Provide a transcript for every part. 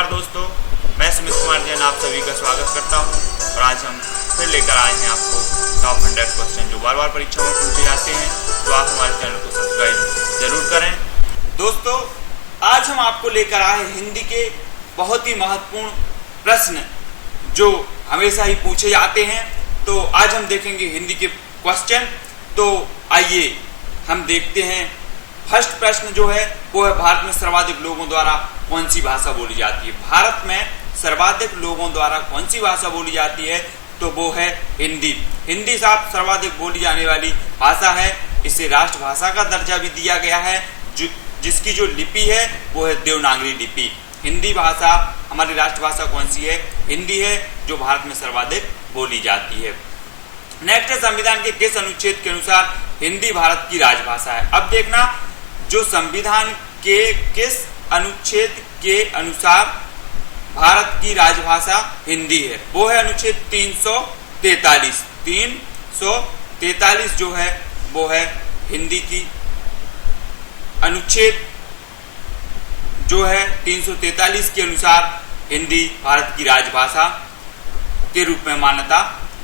नमस्कार दोस्तों, मैं सुमित कुमार जैन आप सभी का स्वागत करता हूं और आज हम फिर लेकर आए हैं आपको टॉप 100 क्वेश्चन जो बार बार परीक्षा में पूछे जाते हैं। तो आप हमारे चैनल को सब्सक्राइब जरूर करें। दोस्तों, आज हम आपको लेकर आए हिंदी के बहुत ही महत्वपूर्ण प्रश्न जो हमेशा ही पूछे जाते हैं। तो आज हम देखेंगे हिंदी के क्वेश्चन। तो आइए हम देखते हैं। फर्स्ट प्रश्न जो है वो है, भारत में सर्वाधिक लोगों द्वारा कौन सी भाषा बोली जाती है? भारत में सर्वाधिक लोगों द्वारा कौन सी भाषा बोली जाती है? तो वो है हिंदी। हिंदी साहब सर्वाधिक बोली जाने वाली भाषा है। इसे राष्ट्रभाषा का दर्जा भी दिया गया है। जिसकी जो लिपि है वो है देवनागरी लिपि। हिंदी भाषा हमारी राष्ट्रभाषा कौन सी है? हिंदी है, जो भारत में सर्वाधिक बोली जाती है। नेक्स्ट है, संविधान के किस अनुच्छेद के अनुसार हिंदी भारत की राजभाषा है? अब देखना, जो संविधान के किस अनुच्छेद के अनुसार भारत की राजभाषा हिंदी है वो है अनुच्छेद 343। 343 जो है वो है हिंदी की अनुच्छेद जो है 343 के अनुसार हिंदी भारत की राजभाषा के रूप में मान्यता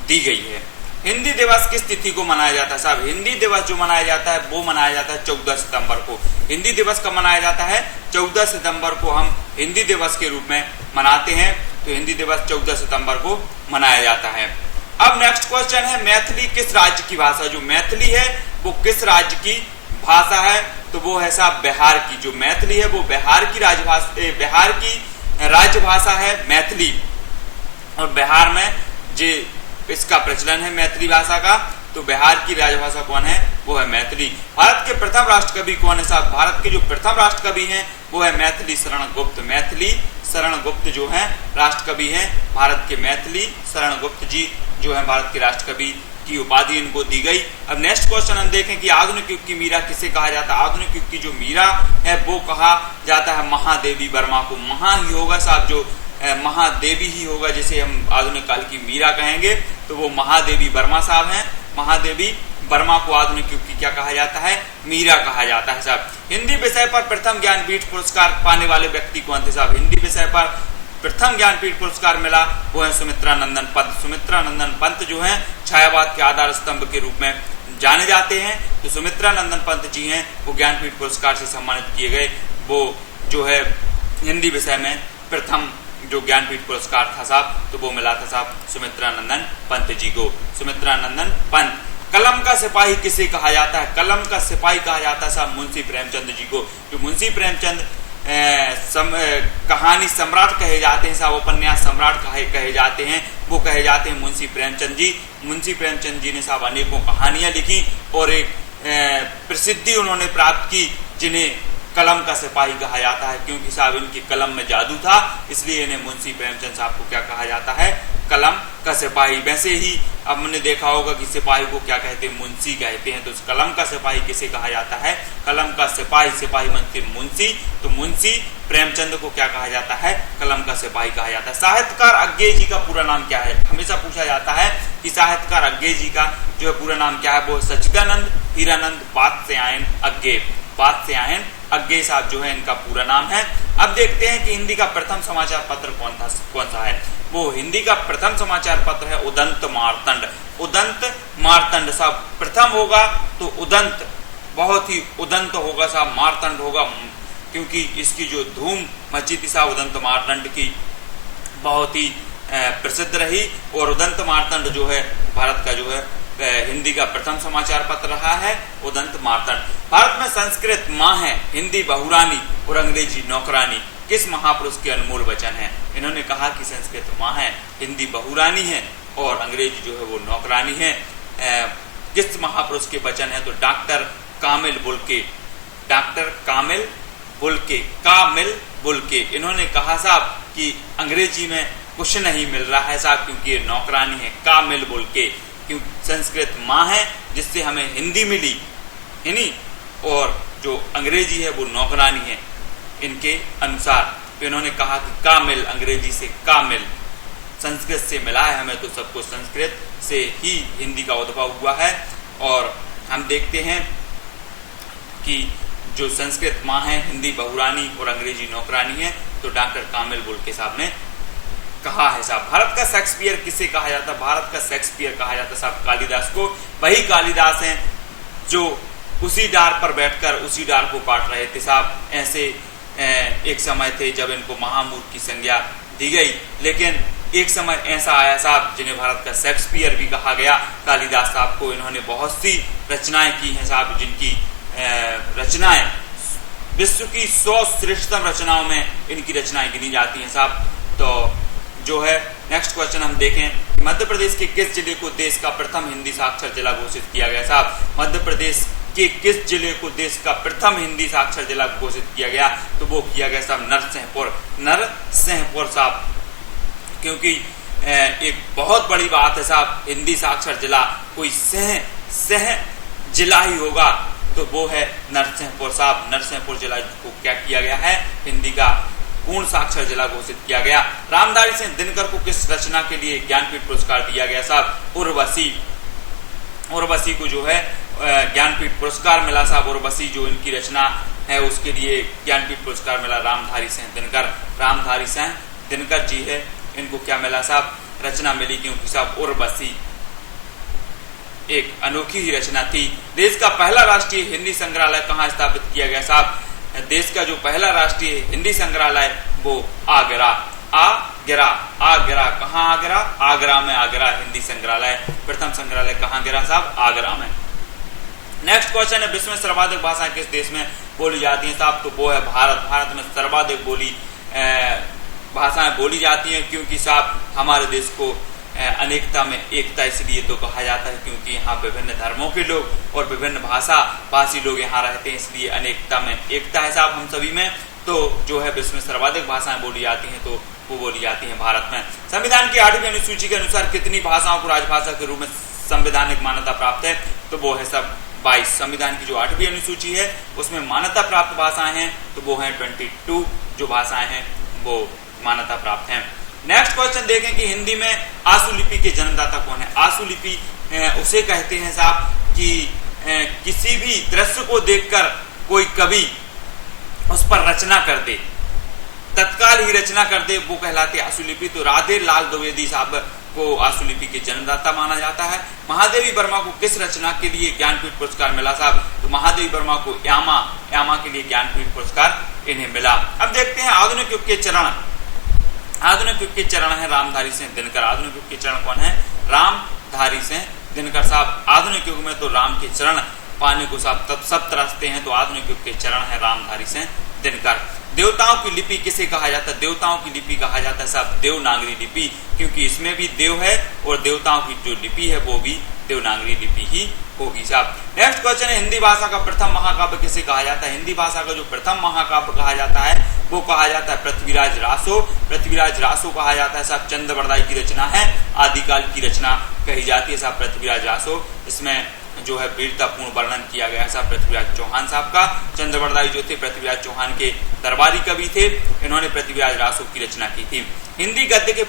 दी गई है। हिंदी दिवस किस तिथि को मनाया जाता है? साहब, हिंदी दिवस जो मनाया जाता है वो मनाया जाता है 14 सितंबर को। हिंदी दिवस कब मनाया जाता है? 14 सितंबर को हम हिंदी दिवस के रूप में मनाते हैं। तो हिंदी दिवस 14 सितंबर को मनाया जाता है। अब नेक्स्ट क्वेश्चन है, मैथिली किस राज्य की भाषा? जो मैथिली है वो किस राज्य की भाषा है? तो वो है साहब बिहार की। जो मैथिली है वो बिहार की राजभाषा है मैथिली। और बिहार में जो इसका प्रचलन है मैथिली भाषा का, तो बिहार की राजभाषा कौन है? वो है मैथिली। भारत के प्रथम राष्ट्रकवि कौन है साहब? भारत के जो प्रथम राष्ट्रकवि हैं वो है मैथिली शरण गुप्त। मैथिली शरण गुप्त जो है राष्ट्रकवि हैं भारत के। मैथिली शरण गुप्त जी जो है भारत के राष्ट्रकवि की उपाधि इनको दी गई। अब नेक्स्ट क्वेश्चन हम देखें कि आधुनिक युग की मीरा किसे कहा जाता है? आधुनिक युग की जो मीरा है वो कहा जाता है महादेवी वर्मा को। महा ही होगा साहब, जो महादेवी ही होगा जिसे हम आधुनिक काल की मीरा कहेंगे, तो वो महादेवी वर्मा साहब हैं। महादेवी वर्मा को आधुनिक युग की क्या कहा जाता है? मीरा कहा जाता है साहब। हिंदी विषय पर प्रथम ज्ञानपीठ पुरस्कार पाने वाले व्यक्ति कौन थे साहब? हिंदी विषय पर प्रथम ज्ञानपीठ पुरस्कार मिला वो है सुमित्रा नंदन पंत। सुमित्रा नंदन पंत जो है छायावाद के आधार स्तंभ के रूप में जाने जाते हैं। तो सुमित्रा नंदन पंत जी हैं, वो ज्ञानपीठ पुरस्कार से सम्मानित किए गए। वो जो है हिंदी विषय में प्रथम जो ज्ञानपीठ पुरस्कार था साहब, तो वो मिला था साहब सुमित्रा नंदन पंत जी को। सुमित्रा नंदन पंत। कलम का सिपाही किसे कहा जाता है? कलम का सिपाही कहा जाता है साहब मुंशी प्रेमचंद जी को। जो मुंशी प्रेमचंद कहानी सम्राट कहे जाते हैं साहब, उपन्यास सम्राट कहे जाते हैं, वो कहे जाते हैं मुंशी प्रेमचंद जी। मुंशी प्रेमचंद जी ने साहब अनेकों कहानियां लिखी और एक प्रसिद्धि उन्होंने प्राप्त की, जिन्हें कलम का सिपाही कहा जाता है। क्योंकि साहब इनकी कलम में जादू था, इसलिए इन्हें मुंशी प्रेमचंद साहब को क्या कहा जाता है? कलम का सिपाही। वैसे ही अब हमने देखा होगा कि सिपाही को क्या कहते हैं? मुंशी कहते हैं। तो कलम का सिपाही किसे कहा जाता है? कलम का सिपाही। सिपाही बनते मुंशी, तो मुंशी प्रेमचंद को क्या कहा जाता है? कलम का सिपाही कहा जाता है। साहित्यकार अज्ञेय जी का पूरा नाम क्या है? हमेशा पूछा जाता है कि साहित्यकार अज्ञेय जी का जो है पूरा नाम क्या है? वो सच्चिदानंद हीरानंद वात्स्यायन अज्ञेय। वात्स्यायन अज्ञेय साहब जो है इनका पूरा नाम है। अब देखते हैं कि हिंदी का प्रथम समाचार पत्र कौन सा है? वो हिंदी का प्रथम समाचार पत्र है उदंत मार्तंड। उदंत मार्तंड साहब प्रथम होगा तो उदंत, बहुत ही उदंत होगा साहब, मार्तंड होगा, क्योंकि इसकी जो धूम मची थी साहब उदंत मार्तंड की बहुत ही प्रसिद्ध रही। और उदंत मार्तंड जो है भारत का जो है हिंदी का प्रथम समाचार पत्र रहा है उदंत मार्तंड। भारत में संस्कृत माँ है, हिंदी बहुरानी और अंग्रेजी नौकरानी किस महापुरुष के अनमोल वचन है? इन्होंने कहा कि संस्कृत माँ है, हिंदी बहुरानी है और अंग्रेजी जो है वो नौकरानी है। किस महापुरुष के वचन है? तो डॉक्टर कामिल बुल्के। डॉक्टर कामिल बुल्के, कामिल बुल्के। इन्होंने कहा साहब कि अंग्रेजी में कुछ नहीं मिल रहा है साहब, क्योंकि ये नौकरानी है। कामिल बुल्के, क्यों? संस्कृत माँ है जिससे हमें हिंदी मिली, यानी, और जो अंग्रेजी है वो नौकरानी है इनके अनुसार। तो इन्होंने कहा कि कामिल, अंग्रेजी से कामिल, संस्कृत से मिला है हमें, तो सबको संस्कृत से ही हिंदी का उद्भव हुआ है। और हम देखते हैं कि जो संस्कृत माँ है, हिंदी बहुरानी और अंग्रेजी नौकरानी है, तो डॉक्टर कामिल बुल्के साहब ने कहा है साहब। भारत का शेक्सपियर किसे कहा जाता है? भारत का शेक्सपियर कहा जाता है साहब कालिदास को। वही कालिदास हैं जो उसी डार पर बैठकर उसी डार को काट रहे थे साहब। ऐसे एक समय थे जब इनको महामूर्ख की संज्ञा दी गई, लेकिन एक समय ऐसा आया साहब जिन्हें भारत का शेक्सपियर भी कहा गया। कालिदास साहब को इन्होंने बहुत सी रचनाएं की हैं साहब, जिनकी रचनाएं विश्व की 100 श्रेष्ठतम रचनाओं में इनकी रचनाएं गिनी जाती हैं साहब। तो जो है नेक्स्ट क्वेश्चन हम देखें, मध्य प्रदेश के किस जिले को देश का प्रथम हिंदी साक्षर जिला घोषित किया गया साहब? मध्य प्रदेश के किस जिले को देश का प्रथम हिंदी साक्षर जिला घोषित किया गया? तो वो किया गया साहब नरसिंहपुर साहब। क्योंकि एक बहुत बड़ी बात है साहब, हिंदी साक्षर जिला कोई सह जिला ही होगा तो वो है नरसिंहपुर साहब। नरसिंहपुर जिला को क्या किया गया है? हिंदी का पूर्ण साक्षर जिला घोषित किया गया। रामधारी सिंह दिनकर को किस रचना के लिए ज्ञानपीठ पुरस्कार दिया गया साहब? उर्वशी को जो है ज्ञानपीठ पुरस्कार मिला साहब। उर्वशी जो इनकी रचना है उसके लिए ज्ञानपीठ पुरस्कार मिला रामधारी सिंह दिनकर। रामधारी सिंह दिनकर जी है, इनको क्या मिला साहब? रचना मिली, क्योंकि साहब उर्वशी एक अनोखी ही रचना थी। देश का पहला राष्ट्रीय हिंदी संग्रहालय कहाँ स्थापित किया गया साहब? देश का जो पहला राष्ट्रीय हिंदी संग्रहालय वो आगरा कहाँ? आगरा में आगरा हिंदी संग्रहालय, प्रथम संग्रहालय कहाँ गिरा साहब? आगरा में। नेक्स्ट क्वेश्चन है, विश्व में सर्वाधिक भाषाएं किस देश में बोली जाती हैं साहब? तो वो है भारत। भारत में सर्वाधिक भाषाएं बोली जाती हैं, क्योंकि साहब हमारे देश को अनेकता में एकता इसलिए तो कहा जाता है क्योंकि यहाँ विभिन्न धर्मों के लोग और विभिन्न भाषा भाषी लोग यहाँ रहते हैं, इसलिए अनेकता में एकता है साहब हम सभी में। तो जो है विश्व में सर्वाधिक भाषाएं बोली जाती हैं तो वो बोली जाती हैं भारत में। संविधान की 8वीं अनुसूची के अनुसार कितनी भाषाओं को राजभाषा के रूप में संवैधानिक मान्यता प्राप्त है? तो वो है सब 22। संविधान की जो 8वीं अनुसूची है उसमें मान्यता प्राप्त भाषाएं हैं तो वो है 22 जो भाषाएं हैं वो मान्यता प्राप्त हैं। नेक्स्ट क्वेश्चन देखें कि हिंदी में आशुलिपि के जन्मदाता कौन है? आशुलिपि उसे कहते हैं साहब कि किसी भी दृश्य को देखकर कोई कवि उस पर रचना कर दे, तत्काल ही रचना कर दे, वो कहलाते आशुलिपि। तो राधे लाल द्विवेदी साहब को आशुलिपि के जन्मदाता माना जाता है। महादेवी वर्मा को किस रचना के लिए ज्ञानपीठ पुरस्कार मिला साहब? तो महादेवी वर्मा को यामा के लिए ज्ञानपीठ पुरस्कार इन्हें मिला। अब देखते हैं आधुनिक युग के चरण। आधुनिक युग के चरण है रामधारी सिंह दिनकर। आधुनिक युग के चरण कौन है? रामधारी सिंह दिनकर साहब। आधुनिक युग में तो राम के चरण पाने को साहब सब तरसते हैं, तो आधुनिक युग के चरण है रामधारी सिंह दिनकर। देवताओं की लिपि किसे कहा जाता है? देवताओं की लिपि कहा जाता है साहब देवनागरी लिपि, क्योंकि इसमें भी देव है और देवताओं की जो लिपि है वो भी देवनागरी लिपि ही होगी साहब। नेक्स्ट क्वेश्चन है, हिंदी भाषा का प्रथम महाकाव्य किसे कहा जाता है? हिंदी भाषा का जो प्रथम महाकाव्य कहा जाता है वो कहा जाता है पृथ्वीराज रासो। पृथ्वीराज रासो कहा जाता है साहब। चंद्रवरदाई की रचना है, आदिकाल की रचना कही जाती है साहब पृथ्वीराज रासो। इसमें जो है वीरतापूर्ण वर्णन किया गया है साहब पृथ्वीराज चौहान साहब का। चंद्रवरदाई जो थे पृथ्वीराज चौहान के दरबारी कवि थे, इन्होंने पृथ्वीराज रासो की रचना की थी। हिंदी गद्य के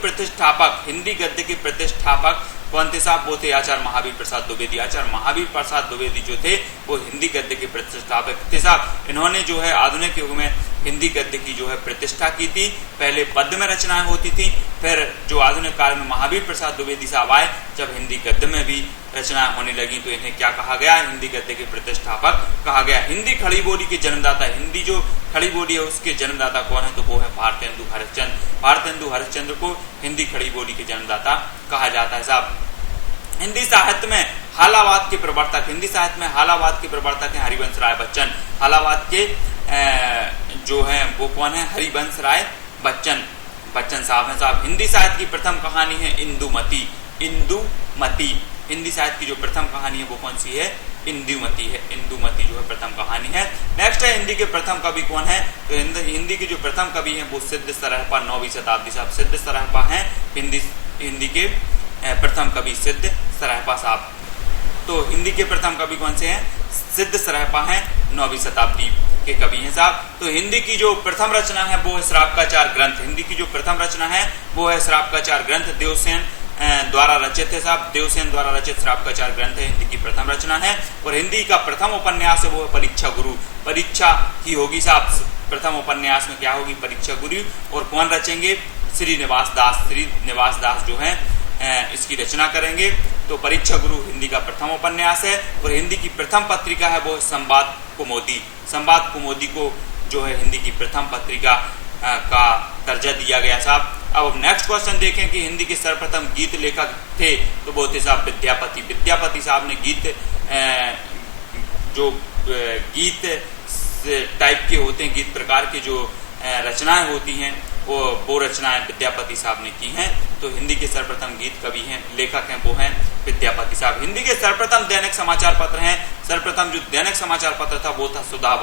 प्रतिष्ठापक कौन थे साहब? वो थे आचार्य महावीर प्रसाद द्विवेदी। आचार्य महावीर प्रसाद द्विवेदी जो थे वो हिंदी गद्य के प्रतिष्ठापक थे साहब। इन्होंने जो है आधुनिक युग में हिंदी गद्य की जो है प्रतिष्ठा की थी। पहले पद्य में रचनाएं होती थी, फिर जो आधुनिक काल में महावीर प्रसाद द्विवेदी साहब आए, जब हिंदी गद्य में भी रचनाएं होने लगी तो इन्हें क्या कहा गया? हिंदी गद्य के प्रतिष्ठापक कहा गया। हिंदी खड़ी बोली के जन्मदाता, हिंदी जो खड़ी बोली है उसके जन्मदाता कौन है? तो वो है भारतेंदु हरिश्चंद्र। भारतेंदु हरिश्चंद्र को हिंदी खड़ी बोली के जन्मदाता कहा जाता है साहब। हिंदी साहित्य में हालावाद के प्रवर्तक, हिंदी साहित्य में हालावाद के प्रवर्तक हैं हरिवंश राय बच्चन। हालावाद के जो है वो कौन है? हरिवंश राय बच्चन साहब हैं साहब। हिंदी साहित्य की प्रथम कहानी है इंदुमती। हिंदी साहित्य की जो प्रथम कहानी है वो कौन सी है? इंदुमती है। इंदुमती जो है प्रथम कहानी है। नेक्स्ट है हिंदी के प्रथम कवि कौन है? तो हिंदी के जो प्रथम कवि हैं वो सिद्ध सरहपा 9वीं शताब्दी साहब। सिद्ध सरहपा हैं हिंदी के प्रथम कवि सिद्ध सरहपा साहब। तो हिंदी के प्रथम कवि कौन से हैं? सिद्ध सरहपा हैं, 9वीं शताब्दी के कवि हैं साहब। तो हिंदी की जो प्रथम रचना है वो है श्रावकाचार ग्रंथ। हिंदी की जो प्रथम रचना है वो है श्रावकाचार ग्रंथ, देवसेन द्वारा रचित है साहब। देवसेन द्वारा रचित श्रावकाचार ग्रंथ है, हिंदी की प्रथम रचना है। और हिंदी का प्रथम उपन्यास है वो है परीक्षा गुरु। परीक्षा ही होगी साहब। प्रथम उपन्यास में क्या होगी, परीक्षा गुरु, और कौन रचेंगे, श्रीनिवास दास जो है इसकी रचना करेंगे। तो परीक्षा गुरु हिंदी का प्रथम उपन्यास है और हिंदी की प्रथम पत्रिका है वो संवाद कुमुदी को जो है हिंदी की प्रथम पत्रिका का दर्जा दिया गया साहब। अब नेक्स्ट क्वेश्चन देखें कि हिंदी के सर्वप्रथम गीत लेखक थे, तो वो थे साहब विद्यापति साहब ने गीत टाइप के होते हैं, गीत प्रकार के जो रचनाएं होती हैं वो रचनाएं विद्यापति साहब ने की हैं। तो हिंदी के सर्वप्रथम गीत कवि हैं, लेखक हैं, वो हैं विद्यापति साहब। हिंदी के सर्वप्रथम दैनिक समाचार पत्र हैं, सर्वप्रथम जो दैनिक समाचार पत्र था वो था सुधा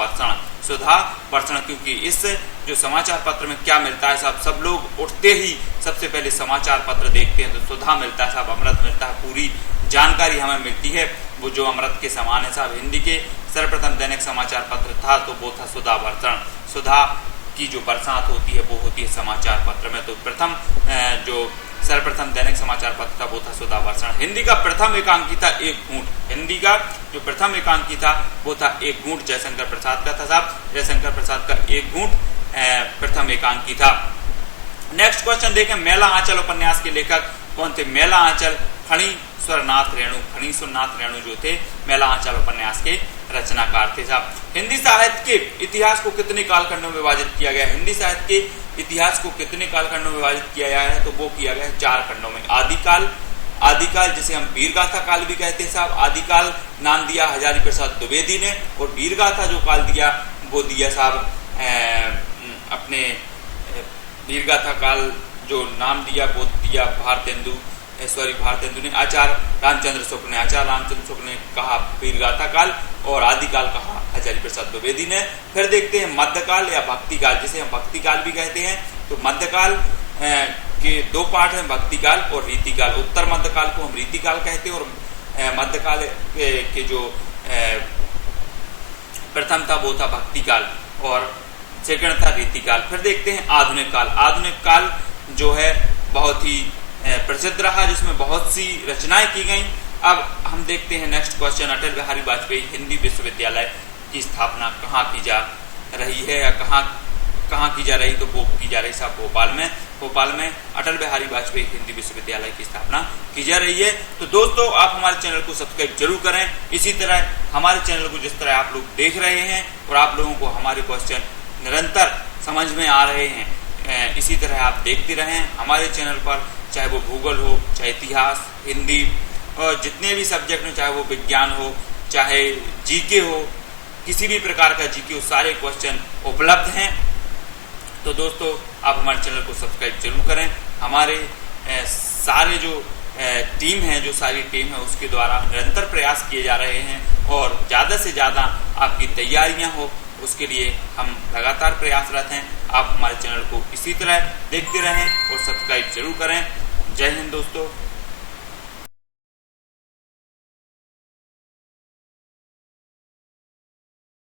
वर्षण, क्योंकि इस जो समाचार पत्र में क्या मिलता है साहब, सब लोग उठते ही सबसे पहले समाचार पत्र देखते हैं, तो सुधा मिलता है साहब, अमृत मिलता है, पूरी जानकारी हमें मिलती है, वो जो अमृत के समान है साहब। हिंदी के सर्वप्रथम दैनिक समाचार पत्र था तो वो था सुधा वर्षण। सुधा की जो बरसात होती है वो होती है समाचार पत्र में। तो जो सर्वप्रथम दैनिक समाचार पत्र था वो था सुधा वर्षण। हिंदी का प्रथम एकांकी था एक घूंट, हिंदी का जो प्रथम एकांकी था वो था एक घूंट, जयशंकर प्रसाद का था साहब, जयशंकर प्रसाद का एक घूंट प्रथम एकांकी था। नेक्स्ट क्वेश्चन देखें, मेला आंचल उपन्यास के लेखक कौन थे? मेला आंचल फणीश्वरनाथ रेणु जो थे मेला आंचल उपन्यास के रचनाकार थे साहब। हिंदी साहित्य के इतिहास को कितने कालखंडों में विभाजित किया गया? हिंदी साहित्य के इतिहास को कितने कालखंडों में विभाजित किया गया है? तो वो किया गया है 4 खंडों में। आदिकाल जिसे हम वीरगाथा काल भी कहते हैं साहब, आदिकाल नाम दिया हजारी प्रसाद द्विवेदी ने, और वीरगाथा जो काल दिया वो दिया साहब अपने वीरगाथा काल जो नाम दिया वो दिया भारतेंदु ने, आचार्य रामचंद्र शुक्ल ने कहा वीरगाथा काल, और आदिकाल कहा हजारी प्रसाद द्विवेदी ने। फिर देखते हैं मध्यकाल या भक्तिकाल, जिसे हम भक्तिकाल भी कहते हैं। तो मध्यकाल के 2 पार्ट हैं, भक्तिकाल और रीतिकाल। उत्तर मध्यकाल को हम रीतिकाल कहते हैं, और मध्यकाल के जो प्रथम था वो था भक्तिकाल और सेकंड था रीतिकाल। फिर देखते हैं आधुनिक काल जो है बहुत ही प्रसिद्ध रहा, जिसमें बहुत सी रचनाएं की गई। अब हम देखते हैं नेक्स्ट क्वेश्चन, अटल बिहारी वाजपेयी हिंदी विश्वविद्यालय की स्थापना कहाँ की जा रही है या कहाँ की जा रही? तो वो की जा रही साहब भोपाल में अटल बिहारी वाजपेयी हिंदी विश्वविद्यालय की स्थापना की जा रही है। तो दोस्तों आप हमारे चैनल को सब्सक्राइब जरूर करें। इसी तरह हमारे चैनल को जिस तरह आप लोग देख रहे हैं और आप लोगों को हमारे क्वेश्चन निरंतर समझ में आ रहे हैं, इसी तरह आप देखते रहें हमारे चैनल पर, चाहे वो भूगोल हो, चाहे इतिहास, हिंदी और जितने भी सब्जेक्ट हो, चाहे वो विज्ञान हो, चाहे जीके हो, किसी भी प्रकार का जीके हो, सारे क्वेश्चन उपलब्ध हैं। तो दोस्तों आप हमारे चैनल को सब्सक्राइब जरूर करें। हमारे सारे जो टीम है, जो सारी टीम है, उसके द्वारा निरंतर प्रयास किए जा रहे हैं और ज़्यादा से ज़्यादा आपकी तैयारियां हो, उसके लिए हम लगातार प्रयासरत हैं। आप हमारे चैनल को इसी तरह देखते रहें और सब्सक्राइब जरूर करें। जय हिंद दोस्तों।